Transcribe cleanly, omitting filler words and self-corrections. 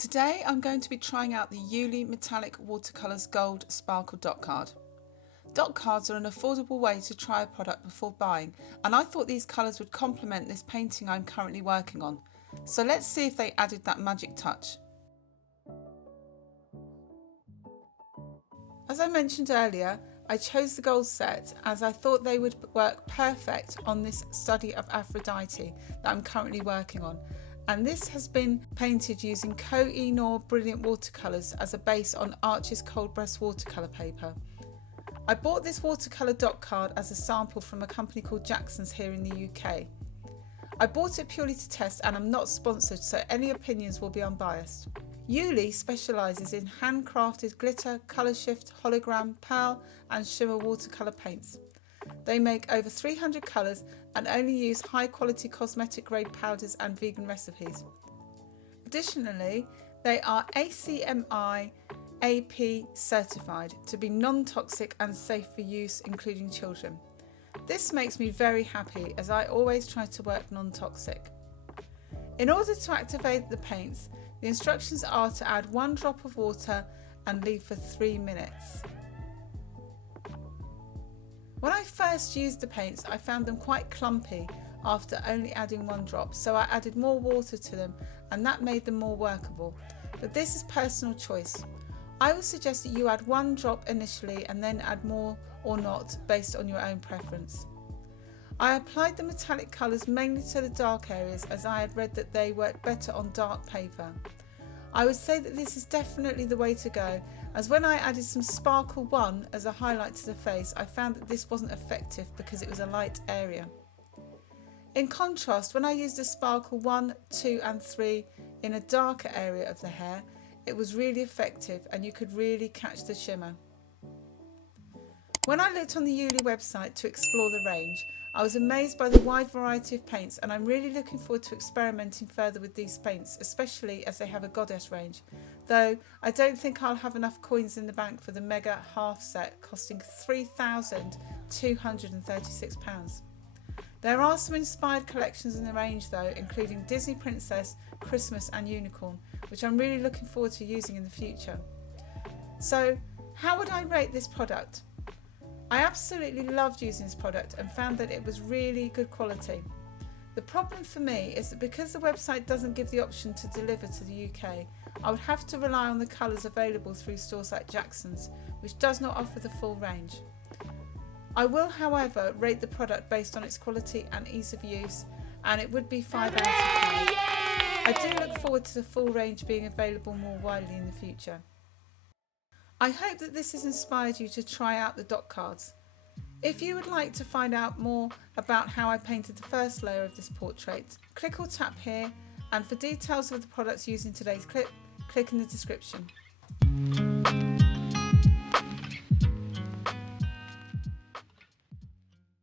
Today I'm going to be trying out the IUILE Metallic Watercolors Gold Sparkle Dot Card. Dot cards are an affordable way to try a product before buying, and I thought these colours would complement this painting I'm currently working on. So let's see if they added that magic touch. As I mentioned earlier, I chose the gold set as I thought they would work perfect on this study of Aphrodite that I'm currently working on. And this has been painted using Koh-i-Noor Brilliant Watercolours as a base on Arches cold press watercolour paper. I bought this watercolour dot card as a sample from a company called Jackson's here in the UK. I bought it purely to test and I'm not sponsored, so any opinions will be unbiased. IUILE specialises in handcrafted glitter, colour shift, hologram, pearl and shimmer watercolour paints. They make over 300 colours and only use high quality cosmetic grade powders and vegan recipes. Additionally, they are ACMI AP certified to be non-toxic and safe for use, including children. This makes me very happy as I always try to work non-toxic. In order to activate the paints, the instructions are to add 1 drop of water and leave for 3 minutes. When I first used the paints, I found them quite clumpy after only adding 1 drop, so I added more water to them and that made them more workable. But this is personal choice. I would suggest that you add 1 drop initially and then add more or not based on your own preference. I applied the metallic colours mainly to the dark areas as I had read that they work better on dark paper. I would say that this is definitely the way to go, as when I added some Sparkle 1 as a highlight to the face, I found that this wasn't effective because it was a light area. In contrast, when I used the Sparkle 1, 2 and 3 in a darker area of the hair, it was really effective and you could really catch the shimmer. When I looked on the IUILE website to explore the range, I was amazed by the wide variety of paints, and I'm really looking forward to experimenting further with these paints, especially as they have a goddess range, though I don't think I'll have enough coins in the bank for the mega half set costing £3,236. There are some inspired collections in the range though, including Disney Princess, Christmas and Unicorn, which I'm really looking forward to using in the future. So how would I rate this product? I absolutely loved using this product and found that it was really good quality. The problem for me is that because the website doesn't give the option to deliver to the UK, I would have to rely on the colours available through stores like Jackson's, which does not offer the full range. I will, however, rate the product based on its quality and ease of use, and it would be 5 out of 5. I do look forward to the full range being available more widely in the future. I hope that this has inspired you to try out the dot cards. If you would like to find out more about how I painted the first layer of this portrait, click or tap here, and for details of the products used in today's clip, click in the description.